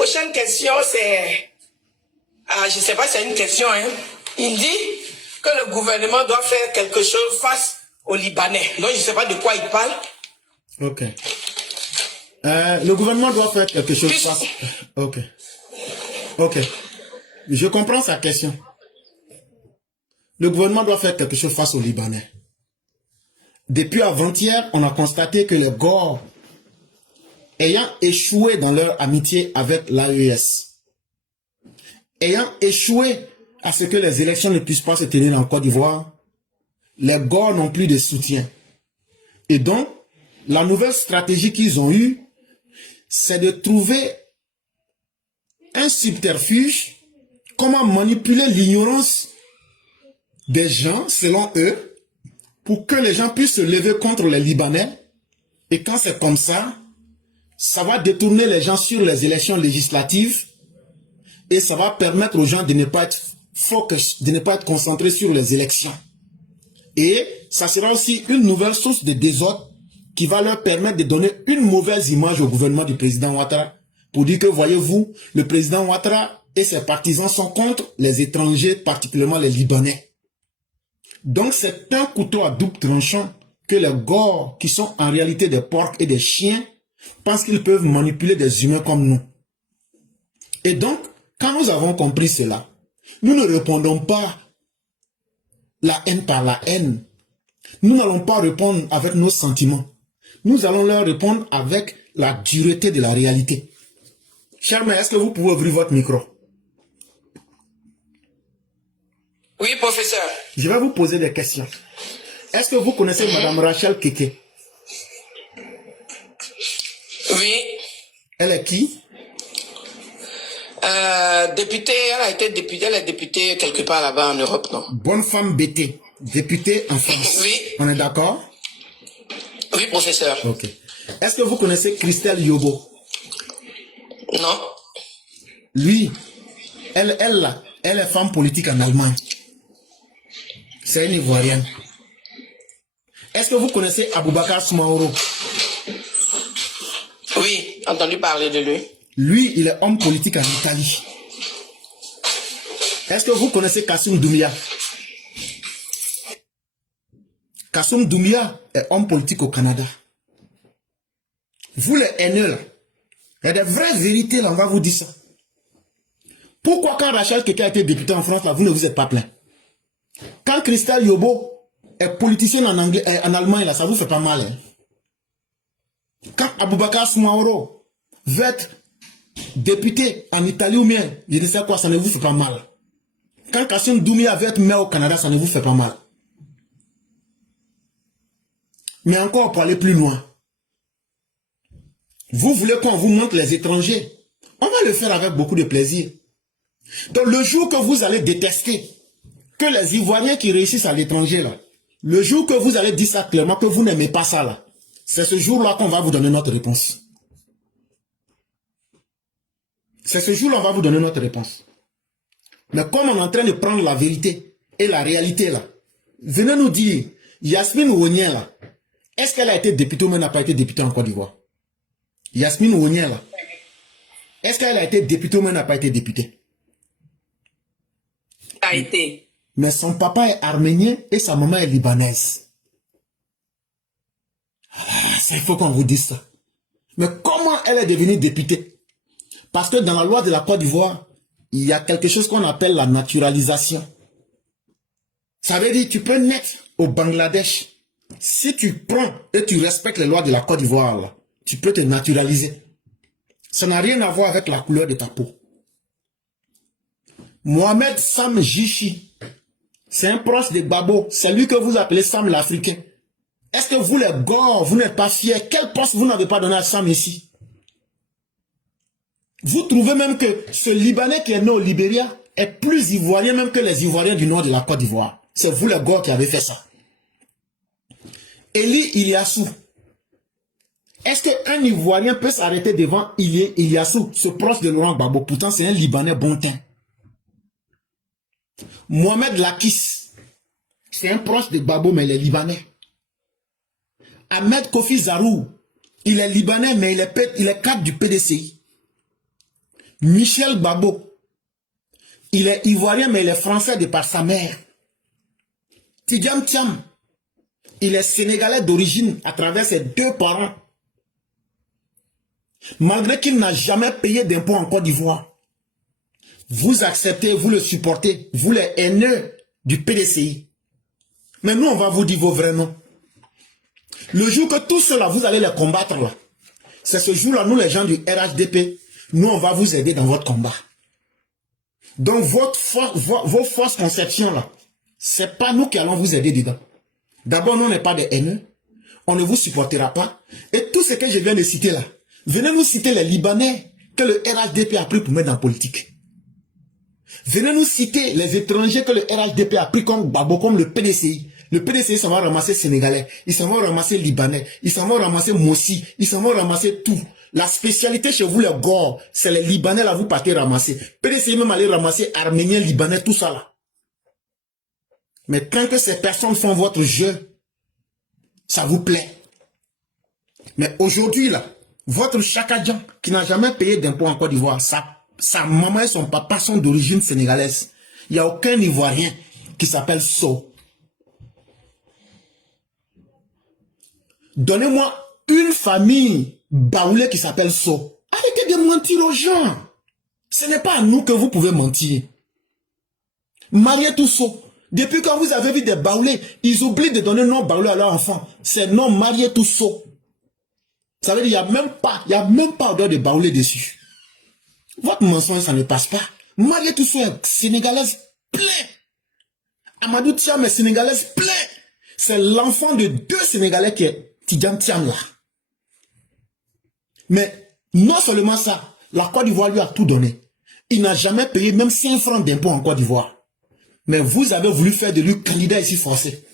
prochaine question, c'est... je ne sais pas si c'est une question, hein. Il dit que le gouvernement doit faire quelque chose face aux Libanais. Donc, je ne sais pas de quoi il parle. Ok. Le gouvernement doit faire quelque chose face... Ok. Ok. Je comprends sa question. Le gouvernement doit faire quelque chose face aux Libanais. Depuis avant-hier, on a constaté que les Gors, ayant échoué dans leur amitié avec l'AES, ayant échoué à ce que les élections ne puissent pas se tenir en Côte d'Ivoire, les Gors n'ont plus de soutien. Et donc, la nouvelle stratégie qu'ils ont eue, c'est de trouver un subterfuge, comment manipuler l'ignorance des gens, selon eux, pour que les gens puissent se lever contre les Libanais. Et quand c'est comme ça, ça va détourner les gens sur les élections législatives et ça va permettre aux gens de ne pas être focus, de ne pas être concentrés sur les élections. Et ça sera aussi une nouvelle source de désordre qui va leur permettre de donner une mauvaise image au gouvernement du président Ouattara pour dire que, voyez-vous, le président Ouattara et ses partisans sont contre les étrangers, particulièrement les Libanais. Donc c'est un couteau à double tranchant que les Gors, qui sont en réalité des porcs et des chiens, pensent qu'ils peuvent manipuler des humains comme nous. Et donc, quand nous avons compris cela, nous ne répondons pas la haine par la haine. Nous n'allons pas répondre avec nos sentiments. Nous allons leur répondre avec la dureté de la réalité. Cher mère, est-ce que vous pouvez ouvrir votre micro? Oui, professeur. Je vais vous poser des questions. Est-ce que vous connaissez Madame Rachel Keke? Oui. Elle est qui? Députée, elle est députée quelque part là-bas en Europe, non? Bonne femme BT, députée en France. Oui. On est d'accord? Oui, professeur. Ok. Est-ce que vous connaissez Christelle Yobo? Non. Lui, elle est femme politique en Allemagne. C'est une Ivoirienne. Est-ce que vous connaissez Aboubakar Soumaoro? Oui, entendu parler de lui. Lui, il est homme politique en Italie. Est-ce que vous connaissez Kassoum Doumbia? Kassoum Doumbia est homme politique au Canada. Vous les haineux là, il y a des vraies vérités là, on va vous dire ça. Pourquoi quand Rachel Keke a été députée en France là, vous ne vous êtes pas plaint? Quand Christelle Yobo est politicienne en Allemagne là, ça vous fait pas mal. Hein? Quand Aboubakar Soumaoro veut être député en Italie ou bien, je ne sais quoi, ça ne vous fait pas mal. Quand Kassoum Doumbia veut être maire au Canada, ça ne vous fait pas mal. Mais encore pour aller plus loin, vous voulez qu'on vous montre les étrangers? On va le faire avec beaucoup de plaisir. Donc le jour que vous allez détester que les Ivoiriens qui réussissent à l'étranger là, le jour que vous allez dire ça clairement que vous n'aimez pas ça là, c'est ce jour-là qu'on va vous donner notre réponse. C'est ce jour-là qu'on va vous donner notre réponse. Mais comme on est en train de prendre la vérité et la réalité là, venez nous dire, Yasmine Ouonien là, est-ce qu'elle a été députée ou même n'a pas été députée en Côte d'Ivoire? Yasmine Ouonien là, est-ce qu'elle a été députée ou même n'a pas été députée? A été. Mais son papa est arménien et sa maman est libanaise. Ça, il faut qu'on vous dise ça. Mais comment elle est devenue députée? Parce que dans la loi de la Côte d'Ivoire, il y a quelque chose qu'on appelle la naturalisation. Ça veut dire que tu peux naître au Bangladesh. Si tu prends et tu respectes les lois de la Côte d'Ivoire, tu peux te naturaliser. Ça n'a rien à voir avec la couleur de ta peau. Mohamed Sam Jichi, c'est un proche de Gbagbo. C'est lui que vous appelez Sam l'Africain. Est-ce que vous les Gors, vous n'êtes pas fiers? Quel poste vous n'avez pas donné à Sam ici? Vous trouvez même que ce Libanais qui est né au Libéria est plus ivoirien même que les Ivoiriens du nord de la Côte d'Ivoire. C'est vous les Gors qui avez fait ça. Eli Iliassou. Est-ce qu'un Ivoirien peut s'arrêter devant Iliassou, ce proche de Laurent Gbagbo? Pourtant, c'est un Libanais bon teint. Mohamed Lakis, c'est un proche de Gbagbo, mais il est Libanais. Ahmed Kofi Zarou, il est Libanais, mais il est cadre du PDCI. Michel Gbagbo, il est ivoirien, mais il est français de par sa mère. Tidjam Thiam, il est sénégalais d'origine à travers ses deux parents. Malgré qu'il n'a jamais payé d'impôts en Côte d'Ivoire, vous acceptez, vous le supportez, vous les haineux du PDCI. Mais nous, on va vous dire vos vrais noms. Le jour que tout cela, vous allez les combattre là, c'est ce jour-là, nous les gens du RHDP, nous on va vous aider dans votre combat. Donc vos fausses conceptions là, c'est pas nous qui allons vous aider dedans. D'abord, nous on n'est pas des haineux, on ne vous supportera pas. Et tout ce que je viens de citer là, venez nous citer les Libanais que le RHDP a pris pour mettre dans la politique. Venez nous citer les étrangers que le RHDP a pris comme Babo, comme le PDCI. Le PDCI s'en va ramasser Sénégalais, ils s'en vont ramasser Libanais, ils s'en vont ramasser Mossi, ils s'en vont ramasser tout. La spécialité chez vous les Gors, c'est les Libanais là, vous partez ramasser. PDCI même aller ramasser Arméniens, Libanais, tout ça là. Mais quand que ces personnes font votre jeu, ça vous plaît. Mais aujourd'hui là, votre Chakadjan qui n'a jamais payé d'impôts en Côte d'Ivoire, sa maman et son papa sont d'origine sénégalaise. Il n'y a aucun Ivoirien qui s'appelle So. Donnez-moi une famille baoulée qui s'appelle So. Arrêtez de mentir aux gens. Ce n'est pas à nous que vous pouvez mentir. Mariez tout So. Depuis quand vous avez vu des baoulés, ils oublient de donner nom baoulé à leurs enfants. C'est non marié tout So. Ça veut dire qu'il n'y a même pas odeur de baoulé dessus. Votre mensonge, ça ne passe pas. Marié tout So est sénégalaise plein. Amadou Thiam est sénégalaise plein. C'est l'enfant de deux Sénégalais qui est Tidjam Thiam là. Mais non seulement ça, la Côte d'Ivoire lui a tout donné. Il n'a jamais payé même 5 francs d'impôts en Côte d'Ivoire. Mais vous avez voulu faire de lui candidat ici forcé.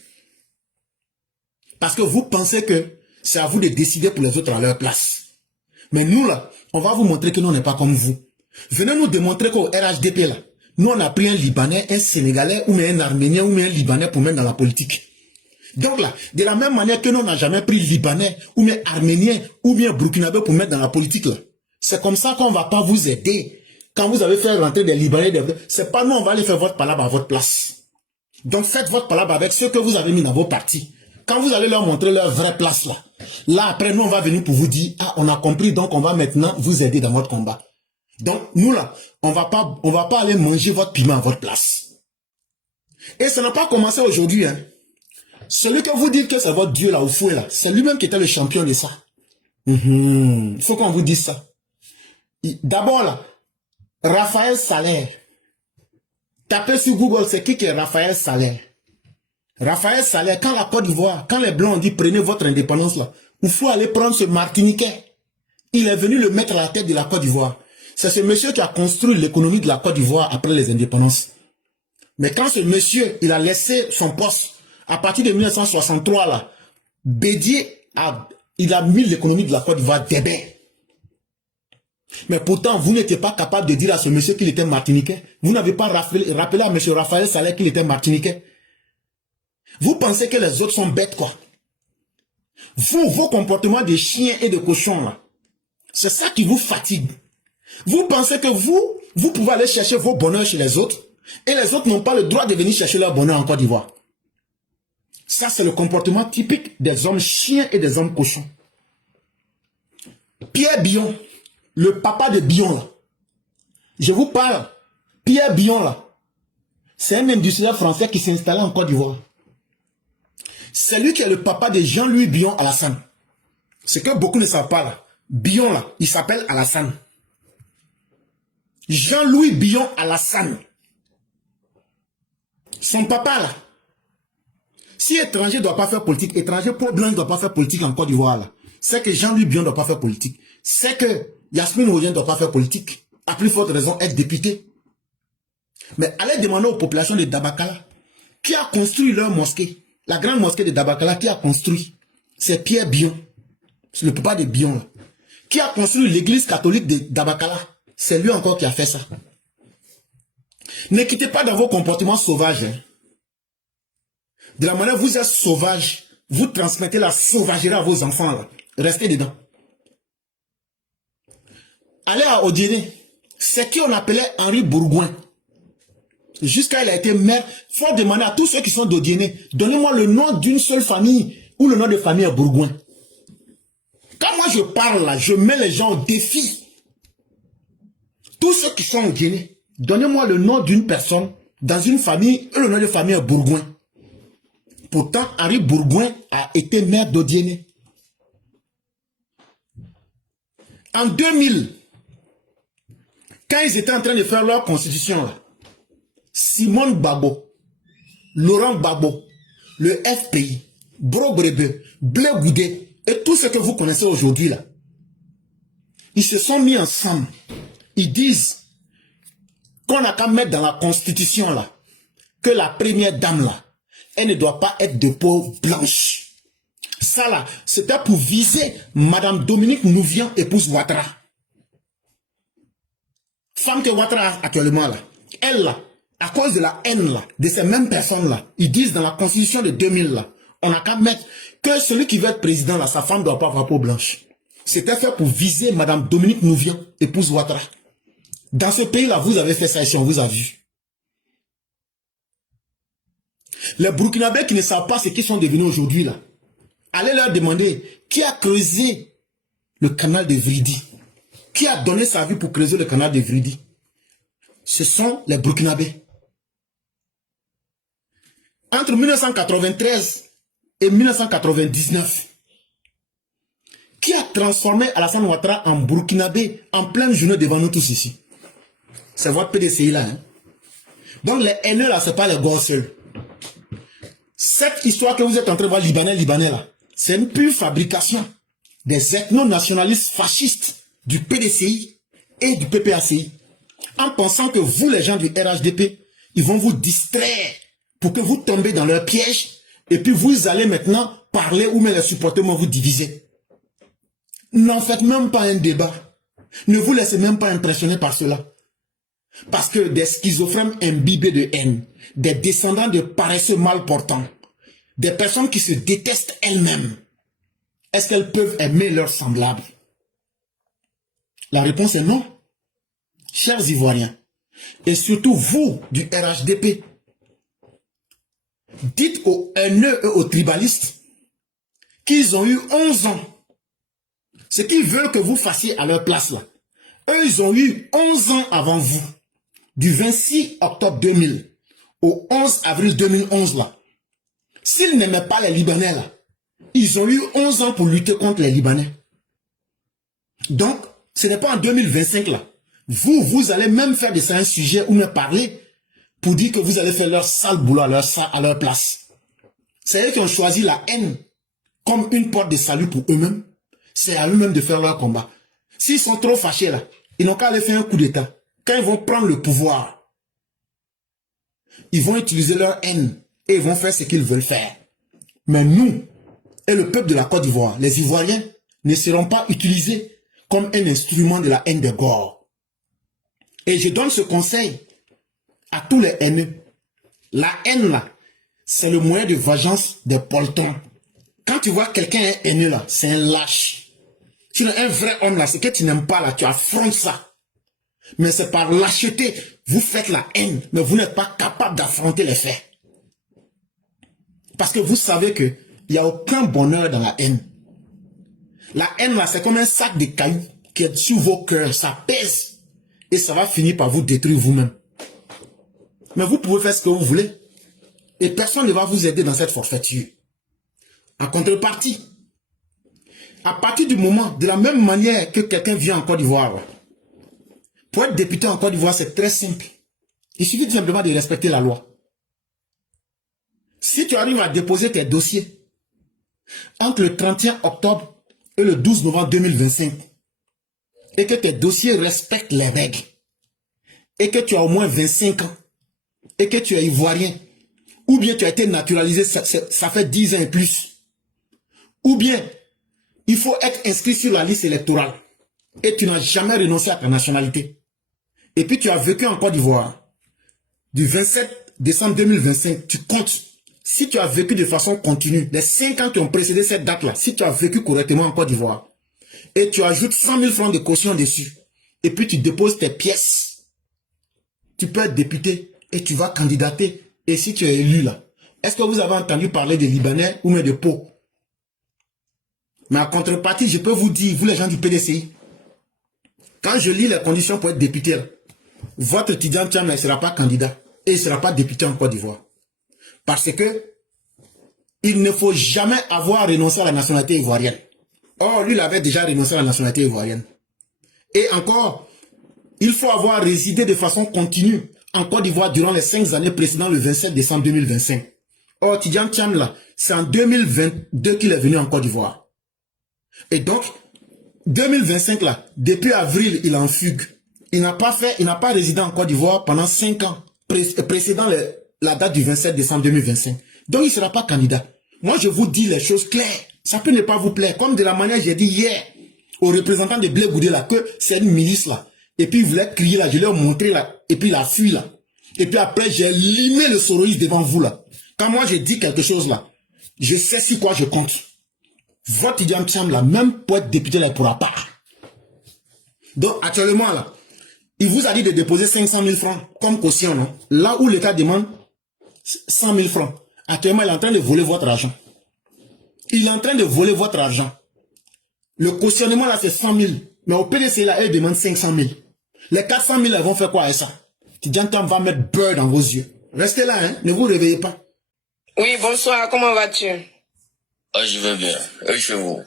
Parce que vous pensez que c'est à vous de décider pour les autres à leur place. Mais nous là, on va vous montrer que nous on n'est pas comme vous. Venez nous démontrer qu'au RHDP là, nous on a pris un Libanais, un Sénégalais ou un Arménien ou un Libanais pour mettre dans la politique. Donc là, de la même manière que nous n'avons jamais pris Libanais, ou bien Arménien, ou bien Burkinabé pour mettre dans la politique là. C'est comme ça qu'on ne va pas vous aider. Quand vous avez fait rentrer des Libanais, c'est pas nous, on va aller faire votre palabre à votre place. Donc faites votre palabre avec ceux que vous avez mis dans vos partis. Quand vous allez leur montrer leur vraie place là, là après nous on va venir pour vous dire, ah on a compris, donc on va maintenant vous aider dans votre combat. Donc nous là, on va pas aller manger votre piment à votre place. Et ça n'a pas commencé aujourd'hui, hein. Celui que vous dites que c'est votre Dieu là au fouet là, c'est lui-même qui était le champion de ça. Il faut qu'on vous dise ça. D'abord là, Raphaël Salaire. Tapez sur Google, c'est qui est Raphaël Salaire. Raphaël Salaire, quand la Côte d'Ivoire, quand les Blancs ont dit prenez votre indépendance là, il faut aller prendre ce Martiniquais. Il est venu le mettre à la tête de la Côte d'Ivoire. C'est ce monsieur qui a construit l'économie de la Côte d'Ivoire après les indépendances. Mais quand ce monsieur, il a laissé son poste, à partir de 1963, là, Bédier, il a mis l'économie de la Côte d'Ivoire débet. Mais pourtant, vous n'étiez pas capable de dire à ce monsieur qu'il était martiniquais. Vous n'avez pas rappelé à monsieur Raphaël Salaire qu'il était martiniquais. Vous pensez que les autres sont bêtes, quoi. Vous, vos comportements de chiens et de cochons, là, c'est ça qui vous fatigue. Vous pensez que vous pouvez aller chercher vos bonheurs chez les autres, et les autres n'ont pas le droit de venir chercher leur bonheur en Côte d'Ivoire. Ça, c'est le comportement typique des hommes chiens et des hommes cochons. Pierre Billon, le papa de Billon, là. Je vous parle. Pierre Billon, là. C'est un industriel français qui s'est installé en Côte d'Ivoire. C'est lui qui est le papa de Jean-Louis Billon Alassane. Ce que beaucoup ne savent pas, là. Billon, là, il s'appelle Alassane. Jean-Louis Billon Alassane. Son papa, là. Si étranger ne doit pas faire politique, étranger pour blanc ne doit pas faire politique en Côte d'Ivoire, là. C'est que Jean-Louis Billon ne doit pas faire politique. C'est que Yasmine Ouadien ne doit pas faire politique. À plus forte raison, être député. Mais allez demander aux populations de Dabakala qui a construit leur mosquée. La grande mosquée de Dabakala, qui a construit? C'est Pierre Billon. C'est le papa de Billon, là. Qui a construit l'église catholique de Dabakala? C'est lui encore qui a fait ça. Ne quittez pas dans vos comportements sauvages. Hein. De la manière vous êtes sauvage, vous transmettez la sauvagerie à vos enfants, là. Restez dedans. Allez à Odiéné. c'est qui on appelait Henri Bourgoin. Jusqu'à il a été maire. Il faut demander à tous ceux qui sont d'Odiéné, donnez-moi le nom d'une seule famille ou le nom de famille à Bourgoin. Quand moi je parle là, je mets les gens au défi. Tous ceux qui sont d'Odiéné, donnez-moi le nom d'une personne dans une famille et le nom de famille à Bourgoin. Pourtant, Henri Bourgoin a été maire d'Odiéné. En 2000, quand ils étaient en train de faire leur constitution, là, Simone Babo, Laurent Gbagbo, le FPI, Bro Brebe, Blé Goudé et tout ce que vous connaissez aujourd'hui là, ils se sont mis ensemble. Ils disent qu'on n'a qu'à mettre dans la constitution là que la première dame là, elle ne doit pas être de peau blanche. Ça là, c'était pour viser Madame Dominique Nouvian, épouse Ouattara. Femme que Ouattara a actuellement là, elle là, à cause de la haine là, de ces mêmes personnes là, ils disent dans la constitution de 2000 là, on n'a qu'à mettre que celui qui veut être président là, sa femme ne doit pas avoir peau blanche. C'était fait pour viser Madame Dominique Nouvian, épouse Ouattara. Dans ce pays là, vous avez fait ça ici, on vous a vu. Les Burkinabés qui ne savent pas ce qu'ils sont devenus aujourd'hui là, allez leur demander qui a creusé le canal de Vridi. Qui a donné sa vie pour creuser le canal de Vridi? Ce sont les Burkinabés. Entre 1993 et 1999, qui a transformé Alassane Ouattara en Burkinabé en pleine journée devant nous tous ici? C'est votre PDCI là. Hein? Donc les haineux là, ce n'est pas les gosses seuls. Cette histoire que vous êtes en train de voir Libanais là, c'est une pure fabrication des ethno-nationalistes fascistes du PDCI et du PPACI. En pensant que vous, les gens du RHDP, ils vont vous distraire pour que vous tombez dans leur piège et puis vous allez maintenant parler ou même les supporter, vous diviser. N'en faites même pas un débat. Ne vous laissez même pas impressionner par cela. Parce que des schizophrènes imbibés de haine, des descendants de paresseux mal portants, des personnes qui se détestent elles-mêmes, est-ce qu'elles peuvent aimer leurs semblables? La réponse est non. Chers Ivoiriens, et surtout vous du RHDP, dites aux haineux et aux tribalistes qu'ils ont eu 11 ans. Ce qu'ils veulent que vous fassiez à leur place là. Eux, ils ont eu 11 ans avant vous. Du 26 octobre 2000 au 11 avril 2011 là. S'ils n'aimaient pas les Libanais là, ils ont eu 11 ans pour lutter contre les Libanais. Donc, ce n'est pas en 2025 là. Vous allez même faire de ça un sujet ou me parler pour dire que vous allez faire leur sale boulot à leur place. C'est eux qui ont choisi la haine comme une porte de salut pour eux-mêmes. C'est à eux-mêmes de faire leur combat. S'ils sont trop fâchés là, ils n'ont qu'à aller faire un coup d'état. Quand ils vont prendre le pouvoir, ils vont utiliser leur haine et ils vont faire ce qu'ils veulent faire. Mais nous, et le peuple de la Côte d'Ivoire, les Ivoiriens, ne seront pas utilisés comme un instrument de la haine des Gors. Et je donne ce conseil à tous les haineux. La haine là, c'est le moyen de vengeance des poltrons. Quand tu vois quelqu'un est haineux là, c'est un lâche. Sinon un vrai homme là, c'est que tu n'aimes pas là, tu affrontes ça. Mais c'est par lâcheté, vous faites la haine, mais vous n'êtes pas capable d'affronter les faits. Parce que vous savez qu'il n'y a aucun bonheur dans la haine. La haine là, c'est comme un sac de cailloux qui est sur vos cœurs, ça pèse. Et ça va finir par vous détruire vous-même. Mais vous pouvez faire ce que vous voulez. Et personne ne va vous aider dans cette forfaiture. En contrepartie, à partir du moment, de la même manière que quelqu'un vient en Côte d'Ivoire, pour être député en Côte d'Ivoire, c'est très simple. Il suffit tout simplement de respecter la loi. Si tu arrives à déposer tes dossiers entre le 31 octobre et le 12 novembre 2025, et que tes dossiers respectent les règles, et que tu as au moins 25 ans, et que tu es ivoirien, ou bien tu as été naturalisé, ça fait 10 ans et plus, ou bien il faut être inscrit sur la liste électorale, et tu n'as jamais renoncé à ta nationalité, et puis tu as vécu en Côte d'Ivoire, du 27 décembre 2025, tu comptes, si tu as vécu de façon continue, les 5 ans qui ont précédé cette date-là, si tu as vécu correctement en Côte d'Ivoire, et tu ajoutes 100 000 francs de caution dessus, et puis tu déposes tes pièces, tu peux être député et tu vas candidater. Et si tu es élu là, est-ce que vous avez entendu parler des Libanais ou même de Pau? Mais en contrepartie, je peux vous dire, vous les gens du PDCI, quand je lis les conditions pour être député, là, votre étudiant Tcham ne sera pas candidat et il ne sera pas député en Côte d'Ivoire. Parce que il ne faut jamais avoir renoncé à la nationalité ivoirienne. Or, lui, il avait déjà renoncé à la nationalité ivoirienne. Et encore, il faut avoir résidé de façon continue en Côte d'Ivoire durant les 5 années précédant le 27 décembre 2025. Or, Tidjane Thiam, là, c'est en 2022 qu'il est venu en Côte d'Ivoire. Et donc, 2025, là, depuis avril, il est en fugue. Il n'a pas résidé en Côte d'Ivoire pendant 5 ans, précédant la date du 27 décembre 2025. Donc, il ne sera pas candidat. Moi, je vous dis les choses claires. Ça peut ne pas vous plaire. Comme de la manière j'ai dit hier aux représentants de Blé Goudé, là, que c'est une milice, là. Et puis, il voulait crier, là. Je leur ai montré, là. Et puis, il a fui, là. Et puis après, j'ai limé le soroïsme devant vous, là. Quand moi, j'ai dit quelque chose, là, je sais sur quoi je compte. Votre Tidjane Thiam, là, même pour être député, là, il ne pourra pas. Donc, actuellement, là, il vous a dit de déposer 500 000 francs comme caution, non? Là où l'État demande 100 000 francs. Actuellement, il est en train de voler votre argent. Il est en train de voler votre argent. Le cautionnement, là, c'est 100 000. Mais au PDC, là, elle demande 500 000. Les 400 000, elles vont faire quoi avec ça? Tidjane Thiam va mettre beurre dans vos yeux. Restez là, hein? Ne vous réveillez pas. Oui, bonsoir, comment vas-tu? Ah, je vais bien. Et chez vous?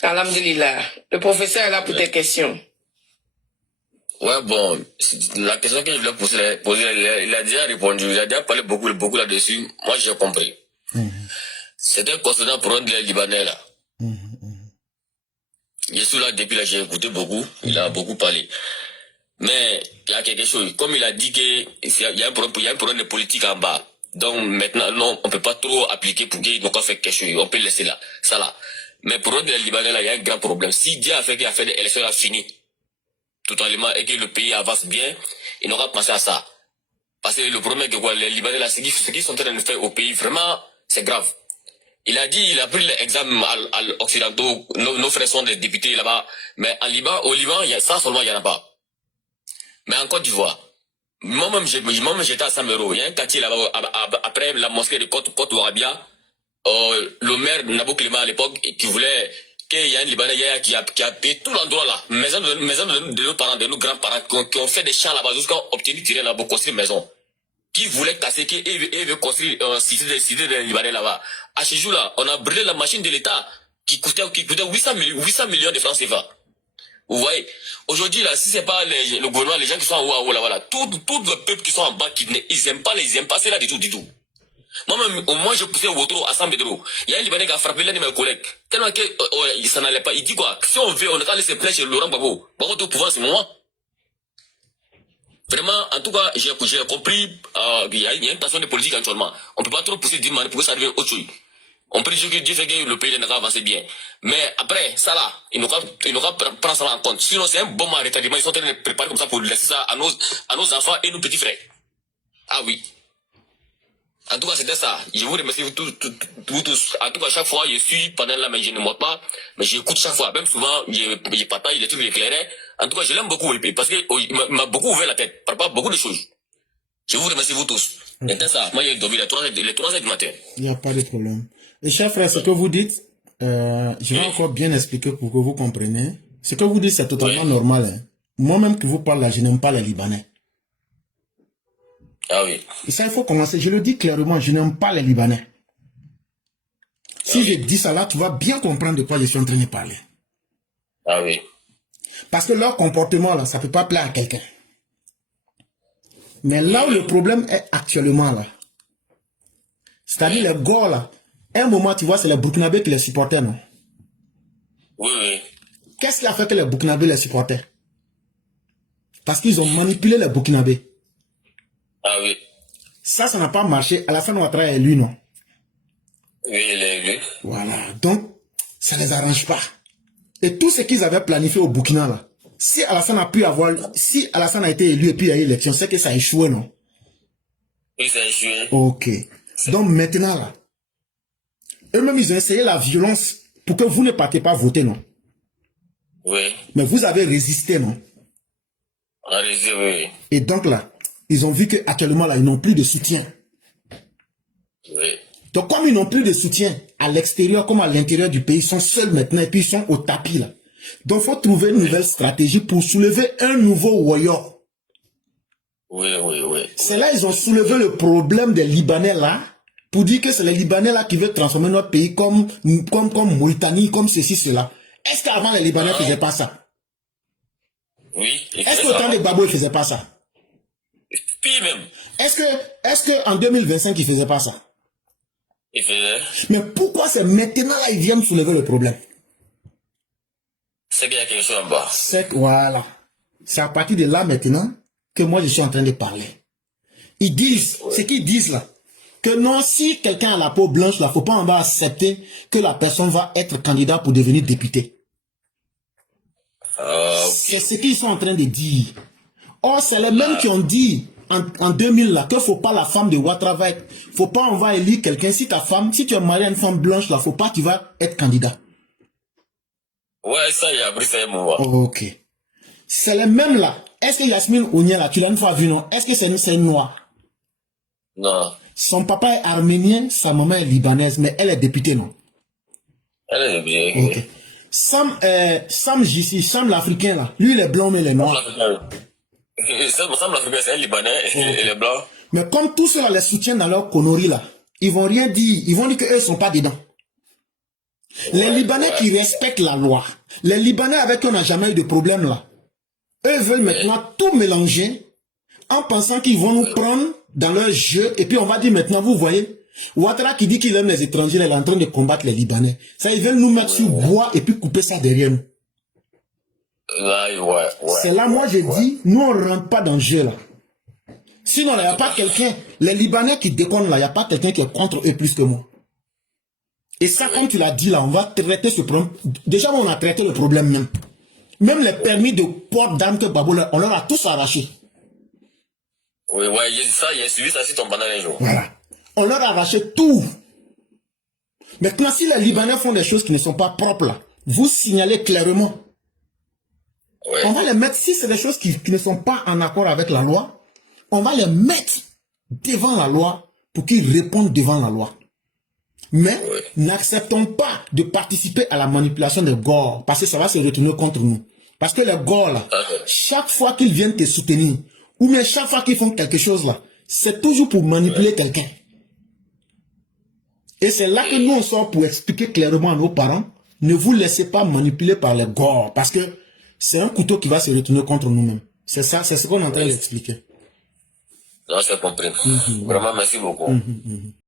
Alhamdulillah. Le professeur est là pour tes questions. Ouais, bon, la question que je voulais poser, il a déjà répondu. Il a déjà parlé beaucoup là-dessus. Moi, j'ai compris. C'était concernant le problème des Libanais, là. Je suis là depuis là, j'ai écouté beaucoup. Il a beaucoup parlé. Mais il y a quelque chose. Comme il a dit qu'il y a un problème de politique en bas. Donc maintenant, non, on ne peut pas trop appliquer pour qu'il n'ont fait quelque chose. On peut laisser là, ça là. Mais pour le Libanais, là, il y a un grand problème. Si Dieu a fait qu'il a fait des élections là, fini, totalement, et que le pays avance bien, il n'aura pas pensé à ça. Parce que le problème est que quoi, les Libanais, là, ce qu'ils sont en train de faire au pays, vraiment, c'est grave. Il a dit, il a pris l'examen à l'Occidentaux, nos frères sont des députés là-bas, mais au Liban, ça seulement, il n'y en a pas. Mais en Côte d'Ivoire, moi-même, j'étais à Samero. Il y a un quartier là-bas, après la mosquée de Côte Ouarabia, le maire Nabou Clément à l'époque, qui voulait qu'il y ait un Libanais qui a payé tout l'endroit là. Maison de nos parents, de nos grands-parents, qui ont fait des champs là-bas jusqu'à obtenir tirer là-bas pour construire une maison. Qui voulait casser, qui veut construire un cité de Libanais là-bas. À ce jour-là, on a brûlé la machine de l'État qui coûtait 800 millions de francs CFA. Vous voyez, aujourd'hui, là, si c'est pas le gouvernement, les gens qui sont en haut, là, voilà, tout le peuple qui sont en bas, ils aiment pas c'est là du tout. Moi-même, au moins, je poussais au Wotro à San Pedro. Il y a un Libanais qui a frappé l'un de mes collègues. Tellement que, ça n'allait pas. Il dit quoi? Si on veut, on a qu'à laisser plaindre chez Laurent Gbagbo. Gbagbo est au pouvoir, c'est moi. Vraiment, en tout cas, j'ai compris, il y a une tension de politique actuellement. On peut pas trop pousser d'une manière pour que ça devienne autre chose. On peut dire que Dieu fait que le pays n'a pas avancé bien. Mais après, ça là, il n'aura pas prendre ça en compte. Sinon, c'est un bon retardement. Ils sont en train de préparer comme ça pour laisser ça à nos enfants et nos petits frères. Ah oui. En tout cas, c'était ça. Je vous remercie vous tous. En tout cas, chaque fois, je suis pendant là, mais je ne monte pas. Mais j'écoute chaque fois. Même souvent, je partage les trucs éclairés. En tout cas, je l'aime beaucoup, parce qu'il m'a beaucoup ouvert la tête. Par rapport à beaucoup de choses. Je vous remercie vous tous. C'était ça. Moi, j'ai dormi les 3 heures du matin. Il n'y a pas de problème. Et chers frères, ce que vous dites, je vais encore bien expliquer pour que vous compreniez. Ce que vous dites, c'est totalement normal. Hein. Moi-même qui vous parle là, je n'aime pas les Libanais. Ah oui. Et ça, il faut commencer. Je le dis clairement, je n'aime pas les Libanais. Si je dis ça là, tu vas bien comprendre de quoi je suis en train de parler. Ah oui. Parce que leur comportement là, ça ne peut pas plaire à quelqu'un. Mais là où le problème est actuellement là, c'est-à-dire les gars là, à un moment, tu vois, c'est les Burkinabés qui les supportaient, non? Oui. Qu'est-ce qui a fait que les Burkinabés les supportaient? Parce qu'ils ont manipulé les Burkinabés. Ah oui. Ça n'a pas marché. Alassane Ouattara est élu, non? Oui, il est élu. Voilà. Donc, ça ne les arrange pas. Et tout ce qu'ils avaient planifié au Burkina, là, si Alassane a été élu et puis il y a eu élection, c'est que ça a échoué, non? Oui, ça a échoué. Ok. Donc maintenant, là, eux-mêmes, ils ont essayé la violence pour que vous ne partez pas voter, non? Oui. Mais vous avez résisté, non? On a résisté, oui. Et donc là, ils ont vu qu'actuellement, là, ils n'ont plus de soutien. Oui. Donc, comme ils n'ont plus de soutien à l'extérieur comme à l'intérieur du pays, ils sont seuls maintenant et puis ils sont au tapis, là. Donc, il faut trouver une nouvelle stratégie pour soulever un nouveau warrior. Oui, oui, oui. C'est là ils ont soulevé le problème des Libanais, là, pour dire que c'est les Libanais, là, qui veulent transformer notre pays comme Mauritanie, comme ceci, cela. Est-ce qu'avant, les Libanais ne faisaient pas ça? Oui. Est-ce qu'autant des Babos ne faisaient pas ça? Puis même. Est-ce qu'en 2025, ils ne faisaient pas ça? Il faisait. Mais pourquoi c'est maintenant là ils viennent soulever le problème? C'est qu'il y a quelque chose en bas. C'est que, voilà. C'est à partir de là maintenant que moi je suis en train de parler. Ils disent, ce qu'ils disent là, que non, si quelqu'un a la peau blanche là, faut pas en bas accepter que la personne va être candidat pour devenir député. Okay. C'est ce qu'ils sont en train de dire. Or, c'est les mêmes qui ont dit en 2000 là, que faut pas la femme de Ouattara être, faut pas on va élire quelqu'un. Si ta femme, si tu es marié à une femme blanche là, faut pas tu vas être candidat. Ouais, ça, il a pris ça un moment. Ok. C'est les mêmes là. Est-ce que Yasmine Ounia là, tu l'as une fois vu, non? Est-ce que c'est une noire? Non. Son papa est arménien, sa maman est libanaise, mais elle est députée, non? Elle est bien. Ok. Sam Gissi, Sam l'Africain là, lui il est blanc mais il est noir. Sam l'Africain, c'est un Libanais et il est blanc. Mais comme tous ceux-là les soutiennent dans leur connerie là, ils vont rien dire, ils vont dire qu'eux ne sont pas dedans. Les Libanais qui respectent la loi, les Libanais avec qui on n'a jamais eu de problème là, eux veulent maintenant tout mélanger en pensant qu'ils vont nous prendre dans leur jeu et puis on va dire maintenant, vous voyez, Ouattara qui dit qu'il aime les étrangers, il est en train de combattre les Libanais. Ça, ils veulent nous mettre sur bois et puis couper ça derrière nous. C'est là, moi, je dis, nous, on ne rentre pas dans le jeu, là. Sinon, il n'y a pas quelqu'un, les Libanais qui déconnent, là, il n'y a pas quelqu'un qui est contre eux plus que moi. Et ça, comme tu l'as dit, là, on va traiter ce problème. Déjà, on a traité le problème même. Même les permis de port d'armes que Babo, on leur a tous arraché. Oui, j'ai suivi ça sur ton pendant les jours. Voilà. On leur a arraché tout. Maintenant, si les Libanais font des choses qui ne sont pas propres, là, vous signalez clairement. Ouais. On va les mettre, si c'est des choses qui ne sont pas en accord avec la loi, on va les mettre devant la loi pour qu'ils répondent devant la loi. Mais n'acceptons pas de participer à la manipulation des Gors, parce que ça va se retourner contre nous. Parce que les Gors, là, chaque fois qu'ils viennent te soutenir, ou bien chaque fois qu'ils font quelque chose, là, c'est toujours pour manipuler quelqu'un. Et c'est là que nous, on sort pour expliquer clairement à nos parents, ne vous laissez pas manipuler par les Gors, parce que c'est un couteau qui va se retourner contre nous-mêmes. C'est ça, c'est ce qu'on est en train d'expliquer. Non, c'est compris. Vraiment, merci beaucoup.